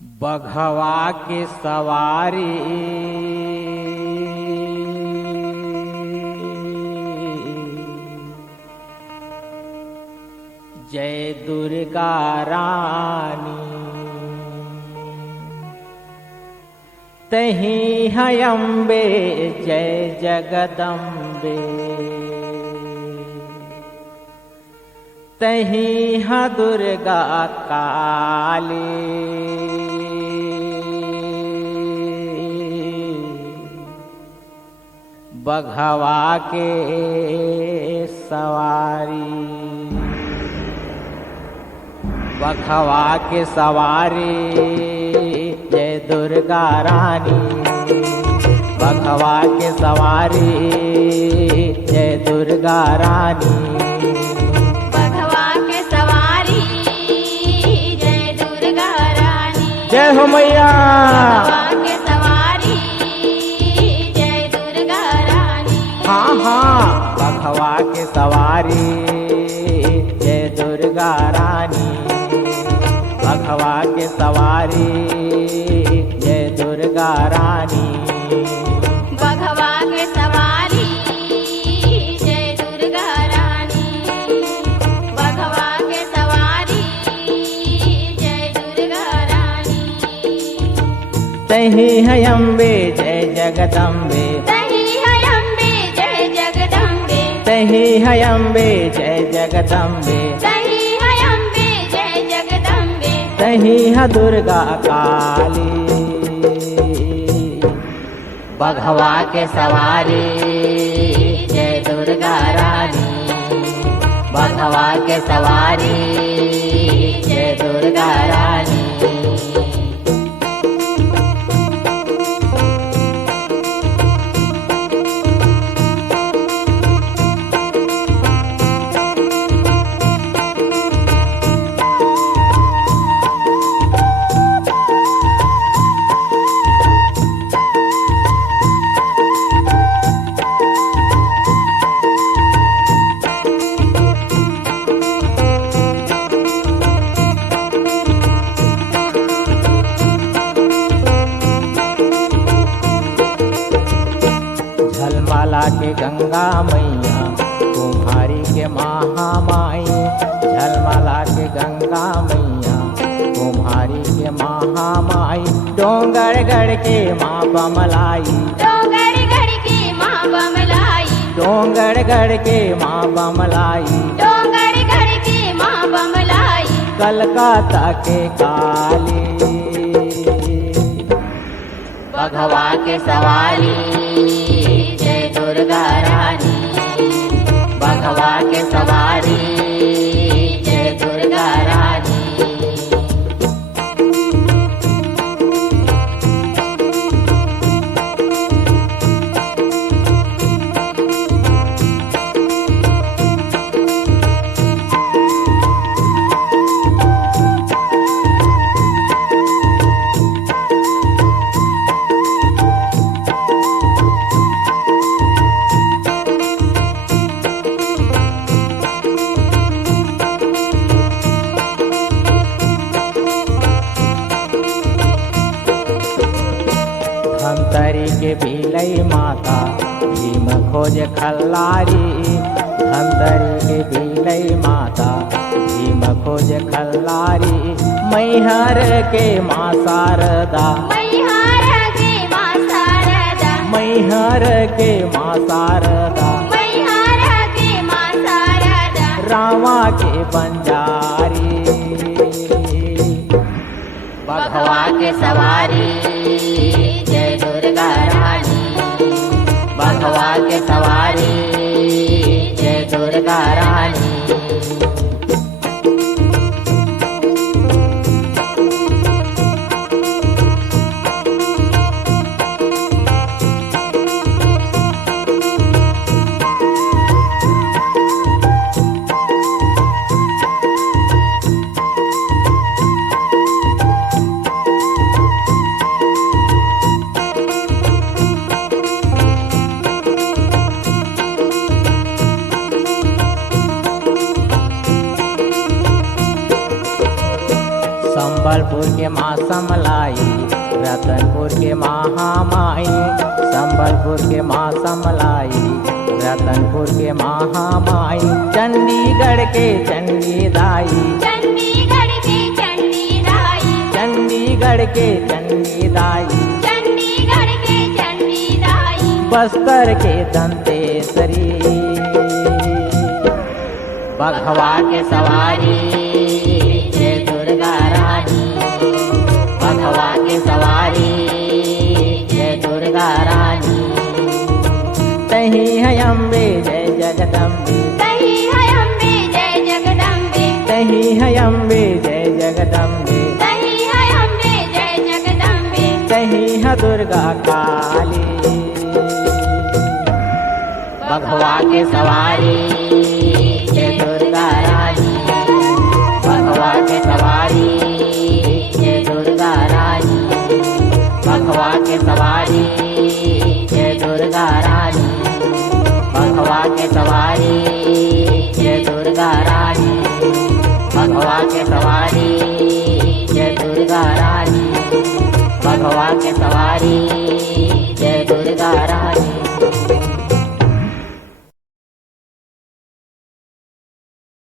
बघवा के सवारी जय दुर्गा रानी तही है अम्बे जय जगदम्बे तही है दुर्गा काली बघवा के सवारी बघवा के सवारी जय दुर्गा रानी बघवा के सवारी जय दुर्गा रानी बघवा के सवारी जय दुर्गा रानी जय हो मैया बघवा के सवारी जय दुर्गा रानी हाँ हाँ बघवा के सवारी जय दुर्गा रानी बघवा के सवारी जय दुर्गा रानी बघवा के सवारी जय दुर्गा रानी बघवा के सवारी जय दुर्गा रानी तही है अम्बे जय जगदम्बे तही है अम्बे जय जगदम्बे तही है अम्बे जय जगदम्बे तही है अम्बे जय जगदम्बे तही है दुर्गा काली बघवा के सवारी जय दुर्गा रानी बघवा के सवारी जय दुर्गा रानी झलमाला के गंगा मैया कुम्हारी के महामाई झलमाला के गंगा मैया कुम्हारी के महामाई डोंगरगढ़ के माँ बमलाई डोंगरगढ़ के माँ बमलाई डोंगरगढ़ के माँ बमलाई डोंगरगढ़ के माँ बमलाई कलकत्ता के काली बघवा के सवारी जय दुर्गा रानी बघवा के सवारी जय दुर्गा रानी धमतरी के भीलई माता भीम खोज खल्लारी धमतरी के भीलई माता भीम खोज खल्लारी मैहर के माँ शारदा मैहर के माँ शारदा मैहर के माँ शारदा मैहर के माँ शारदा रामा के बंजारी बघवा के सवारी जय दुर्गा रानी बघवा के सवारी जय दुर्गा रानी समलाई, रतनपुर के महामाई, संबलपुर के माँ समलाई, रतनपुर के महामाई, चंडीगढ़ के चंडी दाई, चंडीगढ़ के चंडी दाई, चंडीगढ़ के चंडी दाई, चंडीगढ़ के चंडी दाई, बस्तर के दंतेश्वरी, बघवा के सवारी जय दुर्गा रानी, बघवा के सवारी जय दुर्गा रानी। तही है अम्बे जय जगदम्बे, तही है अम्बे जय जगदम्बे, तही है अम्बे जय जगदम्बे, तही है अम्बे जय जगदम्बे, तही है दुर्गा काली, बघवा के सवारी जय दुर्गा रानी, बघवा के सवारी जय दुर्गा रानी, बघवा के सवारी जय दुर्गा रानी, बघवा के सवारी जय दुर्गा रानी, बघवा के सवारी जय दुर्गा रानी, बघवा के सवारी